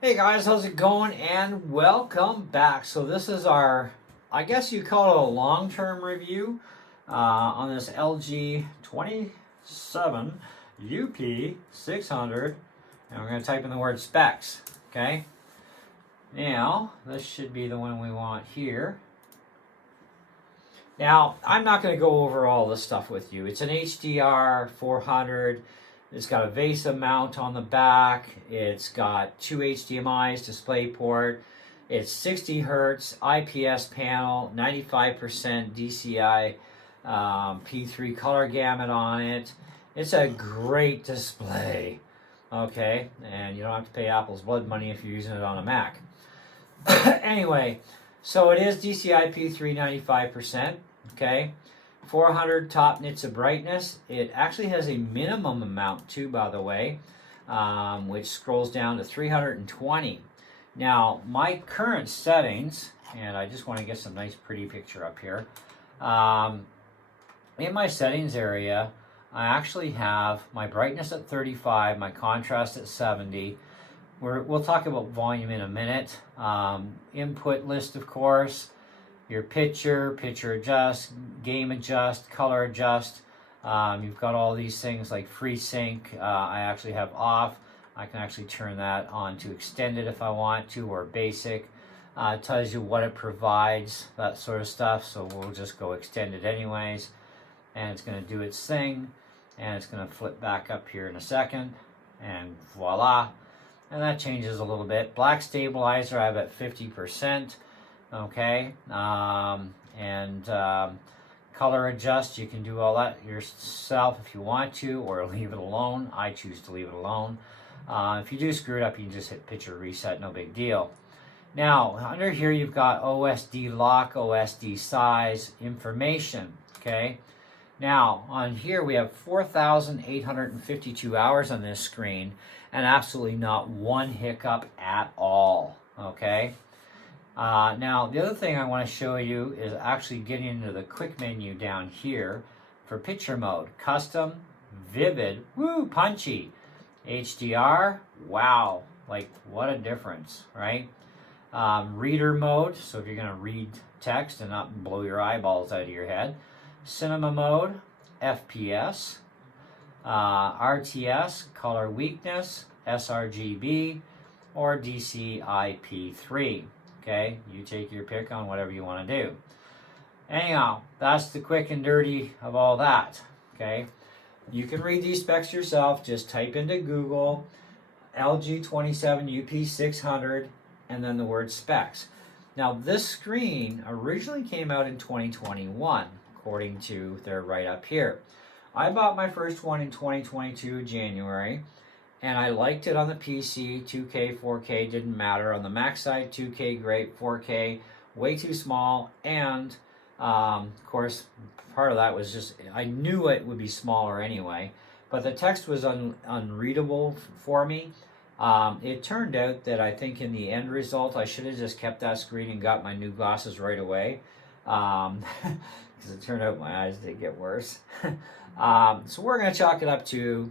Hey guys, how's it going? And welcome back. So this is our, I guess you call it a long-term review on this LG 27UP600, and we're going to type in the word specs. Okay. Now this should be the one we want here. Now I'm not going to go over all this stuff with you. It's an HDR 400. It's got a VESA mount on the back. It's got two HDMI's, DisplayPort. It's 60 hertz IPS panel, 95% DCI P3 color gamut on it. It's a great display. Okay, and you don't have to pay Apple's blood money if you're using it on a Mac. Anyway, so it is DCI P3 95%. Okay. 400 top nits of brightness. It actually has a minimum amount too, by the way, which scrolls down to 320. Now, my current settings, and I just want to get some nice pretty picture up here. In my settings area, I actually have my brightness at 35, my contrast at 70. We'll talk about volume in a minute. Input list, of course. Your picture adjust, game adjust, color adjust. You've got all these things like FreeSync. I actually have off. I can actually turn that on to extended if I want to, or basic. It tells you what it provides, that sort of stuff. So we'll just go extended anyways. And it's going to do its thing. And it's going to flip back up here in a second. And voila. And that changes a little bit. Black stabilizer I have at 50%. Okay, color adjust, you can do all that yourself if you want to, or leave it alone. I choose to leave it alone. If you do screw it up, you can just hit picture reset, no big deal. Now, under here you've got OSD lock, OSD size, information, okay? Now, on here we have 4,852 hours on this screen, and absolutely not one hiccup at all, okay? Now, the other thing I want to show you is actually getting into the quick menu down here for picture mode. Custom, vivid, woo, punchy. HDR, wow, like what a difference, right? Reader mode, so if you're going to read text and not blow your eyeballs out of your head. Cinema mode, FPS, RTS, color weakness, sRGB, or DCI-P3. Okay, you take your pick on whatever you want to do. Anyhow, that's the quick and dirty of all that. Okay, you can read these specs yourself. Just type into Google LG27UP600 and then the word specs. Now, this screen originally came out in 2021, according to their write-up here. I bought my first one in 2022, January. And I liked it on the PC, 2K, 4K, didn't matter. On the Mac side, 2K, great, 4K, way too small. And, of course, part of that was just, I knew it would be smaller anyway. But the text was unreadable for me. It turned out that I think in the end result, I should have just kept that screen and got my new glasses right away. Because it turned out my eyes did get worse. So we're going to chalk it up to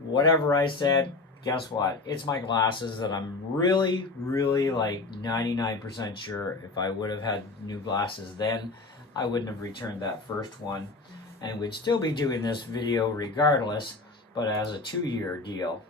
whatever I said. Guess what? It's my glasses that I'm really, really like 99% sure if I would have had new glasses then, I wouldn't have returned that first one and would still be doing this video regardless, but as a 2-year deal.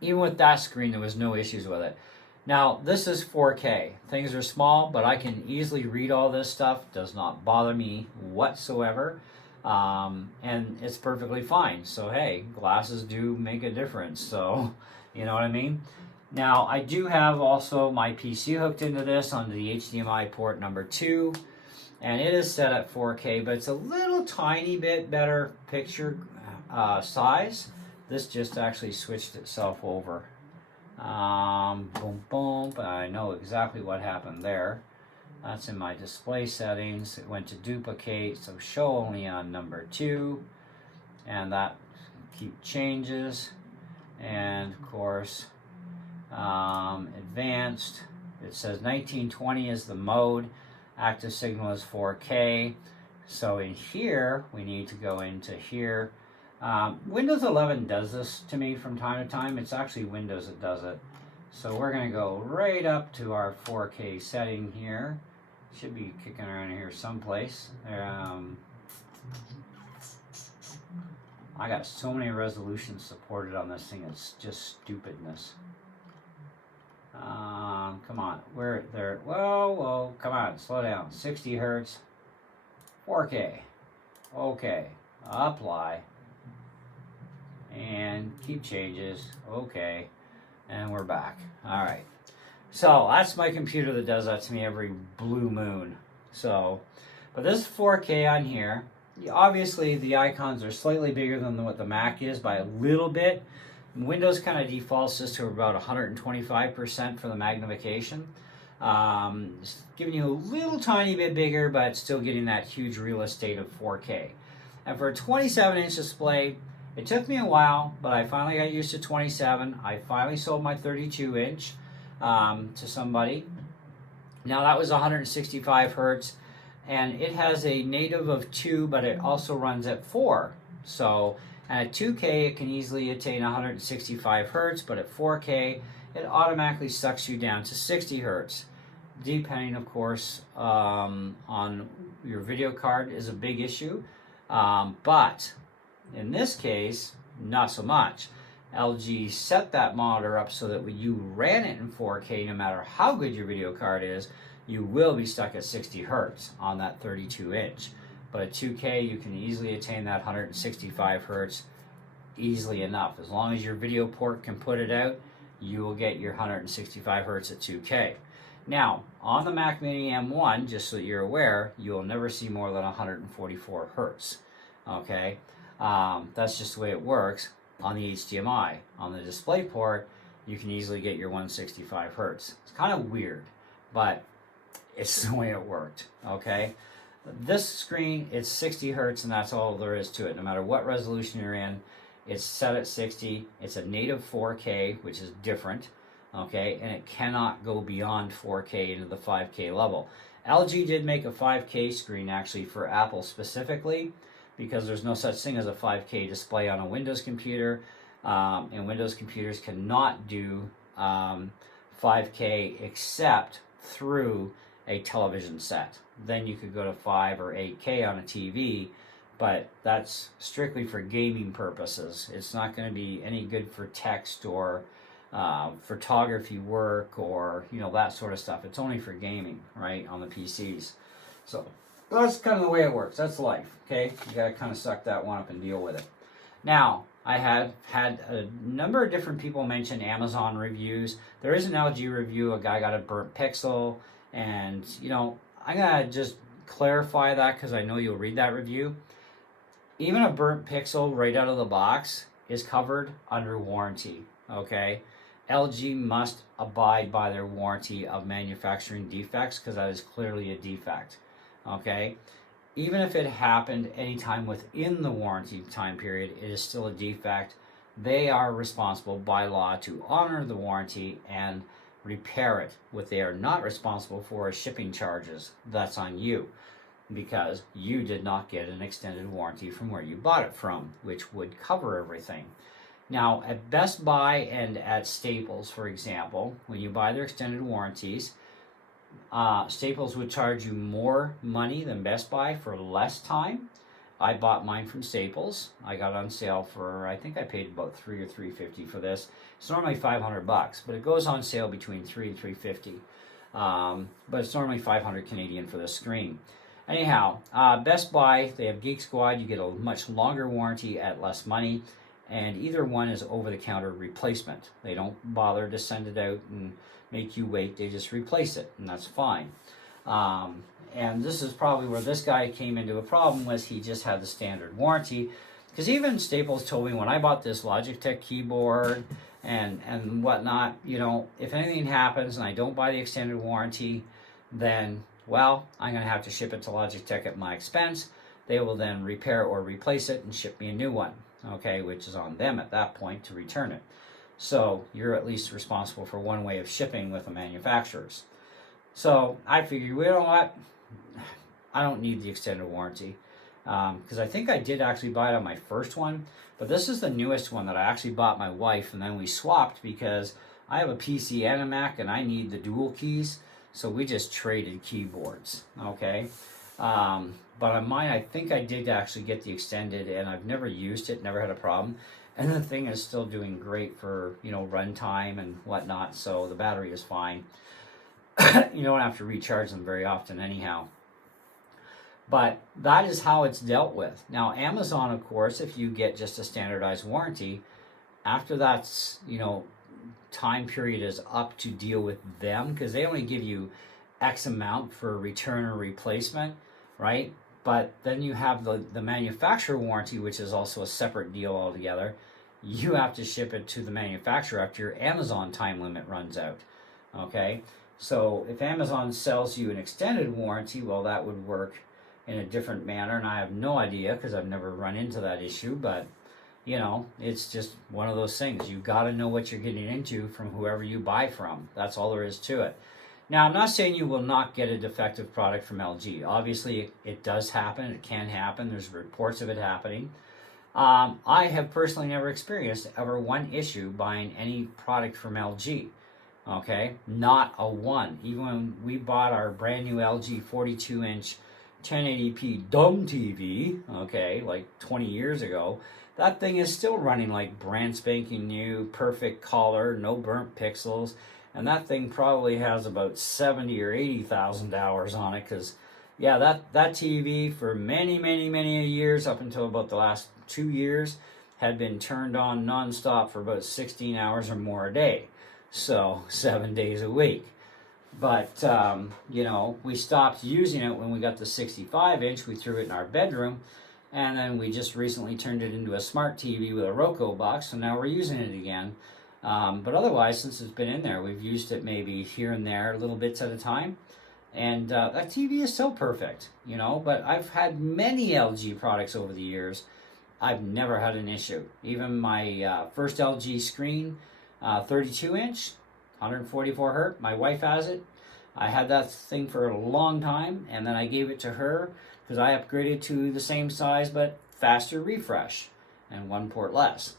Even with that screen, there was no issues with it. Now, this is 4K. Things are small, but I can easily read all this stuff. Does not bother me whatsoever. And it's perfectly fine. So, hey, glasses do make a difference. So, you know what I mean? Now, I do have also my PC hooked into this on the HDMI port number 2. And it is set at 4K, but it's a little tiny bit better picture size. This just actually switched itself over. Boom, boom. I know exactly what happened there. That's in my display settings. It went to duplicate, so show only on number 2. And that keep changes. And of course, advanced. It says 1920 is the mode. Active signal is 4K. So in here, we need to go into here. Windows 11 does this to me from time to time. It's actually Windows that does it. So we're going to go right up to our 4K setting here. Should be kicking around here someplace. I got so many resolutions supported on this thing, it's just stupidness. Come on, we're there. Whoa, come on, slow down. 60 hertz, 4K. Okay, apply. And keep changes. Okay, and we're back. All right. So that's my computer that does that to me every blue moon. So, but this is 4K on here. Obviously, the icons are slightly bigger than what the Mac is by a little bit. Windows kind of defaults this to about 125% for the magnification. It's giving you a little tiny bit bigger, but still getting that huge real estate of 4K. And for a 27-inch display, it took me a while, but I finally got used to 27. I finally sold my 32-inch to somebody. Now that was 165 hertz, and it has a native of 2, but it also runs at 4. So at 2K, it can easily attain 165 hertz, but at 4K, it automatically sucks you down to 60 hertz. Depending, of course, on your video card is a big issue, but in this case, not so much. LG set that monitor up so that when you ran it in 4K, no matter how good your video card is, you will be stuck at 60 hertz on that 32-inch. But at 2K, you can easily attain that 165 hertz easily enough. As long as your video port can put it out, you will get your 165 hertz at 2K. Now, on the Mac Mini M1, just so you're aware, you will never see more than 144 hertz. Okay? That's just the way it works on the HDMI. On the display port, you can easily get your 165 hertz. It's kind of weird, but it's the way it worked. Okay? This screen, it's 60 hertz, and that's all there is to it. No matter what resolution you're in, it's set at 60. It's a native 4K, which is different. Okay? And it cannot go beyond 4K into the 5K level. LG did make a 5K screen, actually, for Apple specifically, because there's no such thing as a 5K display on a Windows computer, and Windows computers cannot do 5K except through a television set. Then you could go to 5 or 8K on a TV, but that's strictly for gaming purposes. It's not going to be any good for text or photography work or that sort of stuff. It's only for gaming, right, on the PCs. So that's kind of the way it works. That's life, okay? You got to kind of suck that one up and deal with it. Now, I have had a number of different people mention Amazon reviews. There is an LG review. A guy got a burnt pixel, and I'm going to just clarify that because I know you'll read that review. Even a burnt pixel right out of the box is covered under warranty, okay? LG must abide by their warranty of manufacturing defects because that is clearly a defect. Okay, even if it happened anytime within the warranty time period, it is still a defect. They are responsible by law to honor the warranty and repair it. What they are not responsible for is shipping charges. That's on you, because you did not get an extended warranty from where you bought it from, which would cover everything. Now, at Best Buy and at Staples, for example, when you buy their extended warranties, Staples would charge you more money than Best Buy for less time. I bought mine from Staples. I got it on sale for, I think I paid about $3 or $3.50 for this. It's normally $500, but it goes on sale between $3 and $3.50. But it's normally 500 Canadian for this screen. Anyhow, Best Buy, they have Geek Squad. You get a much longer warranty at less money, and either one is over-the-counter replacement. They don't bother to send it out and make you wait. They just replace it, and that's fine. And this is probably where this guy came into a problem, was he just had the standard warranty. Because even Staples told me when I bought this Logitech keyboard and whatnot, if anything happens and I don't buy the extended warranty, then, well, I'm going to have to ship it to Logitech at my expense. They will then repair or replace it and ship me a new one, okay, which is on them at that point to return it. So you're at least responsible for one way of shipping with the manufacturers. So I figured, you know what? I don't need the extended warranty. Because I think I did actually buy it on my first one. But this is the newest one that I actually bought my wife, and then we swapped because I have a PC and a Mac, and I need the dual keys, so we just traded keyboards, okay? But on mine, I think I did actually get the extended, and I've never used it, never had a problem. And the thing is still doing great for, you know, runtime and whatnot, so the battery is fine. You don't have to recharge them very often anyhow. But that is how it's dealt with. Now, Amazon, of course, if you get just a standardized warranty, after that's, you know, time period is up to deal with them, because they only give you X amount for return or replacement, right? But then you have the manufacturer warranty, which is also a separate deal altogether. You have to ship it to the manufacturer after your Amazon time limit runs out, okay? So if Amazon sells you an extended warranty, well, that would work in a different manner, and I have no idea because I've never run into that issue, but you know, it's just one of those things. You've got to know what you're getting into from whoever you buy from. That's all there is to it. Now, I'm not saying you will not get a defective product from LG. Obviously, it does happen. It can happen. There's reports of it happening. I have personally never experienced ever one issue buying any product from LG. Okay? Not a one. Even when we bought our brand new LG 42-inch 1080p dumb TV, okay, like 20 years ago, that thing is still running like brand spanking new, perfect color, no burnt pixels, and that thing probably has about 70 or 80,000 hours on it, because yeah, that TV for many years, up until about the last 2 years, had been turned on nonstop for about 16 hours or more a day, so 7 days a week. But, you know, we stopped using it when we got the 65-inch. We threw it in our bedroom, and then we just recently turned it into a smart TV with a Roku box, so now we're using it again. But otherwise, since it's been in there, we've used it maybe here and there, little bits at a time. And that TV is still perfect, you know, but I've had many LG products over the years. I've never had an issue. Even my first LG screen, 32-inch, 144 hertz. My wife has it. I had that thing for a long time, and then I gave it to her because I upgraded to the same size but faster refresh and one port less.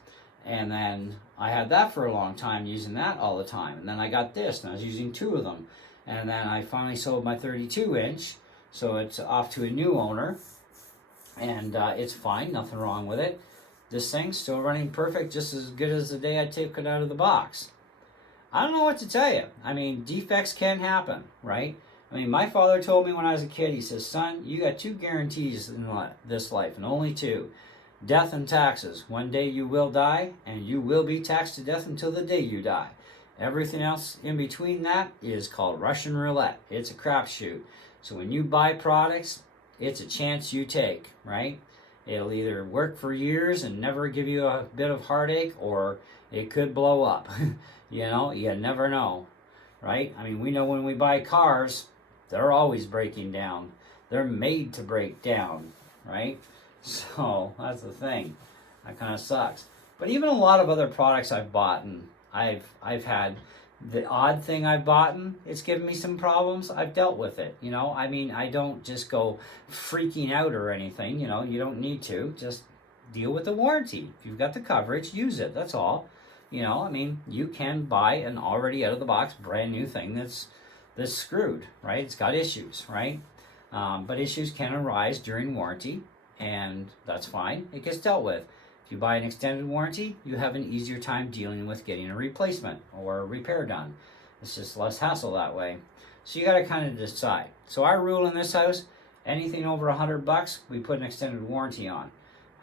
And then I had that for a long time, using that all the time. And then I got this, and I was using two of them. And then I finally sold my 32-inch, so it's off to a new owner, and it's fine, nothing wrong with it. This thing's still running perfect, just as good as the day I took it out of the box. I don't know what to tell you. I mean, defects can happen, right? I mean, my father told me when I was a kid, he says, son, you got two guarantees in this life, and only two. Death and taxes. One day you will die, and you will be taxed to death until the day you die. Everything else in between that is called Russian roulette. It's a crapshoot. So when you buy products, it's a chance you take, right? It'll either work for years and never give you a bit of heartache, or it could blow up. You know, you never know, right? I mean, we know when we buy cars, they're always breaking down. They're made to break down, right? So that's the thing. That kind of sucks. But even a lot of other products I've bought, and I've had the odd thing I've bought, and it's given me some problems. I've dealt with it, you know. I mean, I don't just go freaking out or anything, you know. You don't need to. Just deal with the warranty. If you've got the coverage, use it. That's all. You know, I mean, you can buy an already out of the box brand new thing that's screwed, right? It's got issues, right? But issues can arise during warranty, and that's fine. It gets dealt with. If you buy an extended warranty, you have an easier time dealing with getting a replacement or a repair done. It's just less hassle that way. So you got to kind of decide. So our rule in this house, anything over $100, we put an extended warranty on.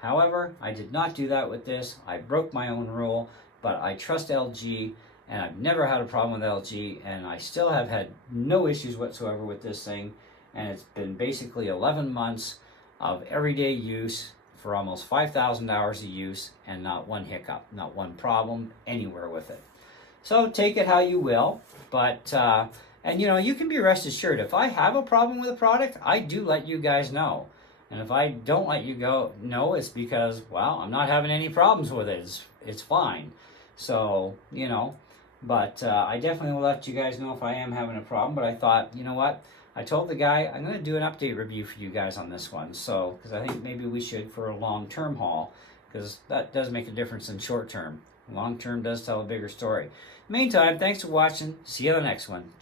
However, I did not do that with this. I broke my own rule, but I trust LG, and I've never had a problem with LG, and I still have had no issues whatsoever with this thing, and it's been basically 11 months of everyday use for almost 5,000 hours of use, and not one hiccup, not one problem anywhere with it. So take it how you will, but, and you know, you can be rest assured, if I have a problem with a product, I do let you guys know. And if I don't let you know, it's because, well, I'm not having any problems with it. It's fine. So, you know, but I definitely will let you guys know if I am having a problem. But I thought, you know what? I told the guy I'm going to do an update review for you guys on this one. So, because I think maybe we should for a long-term haul, because that does make a difference in short term. Long term does tell a bigger story. Meantime, thanks for watching. See you on the next one.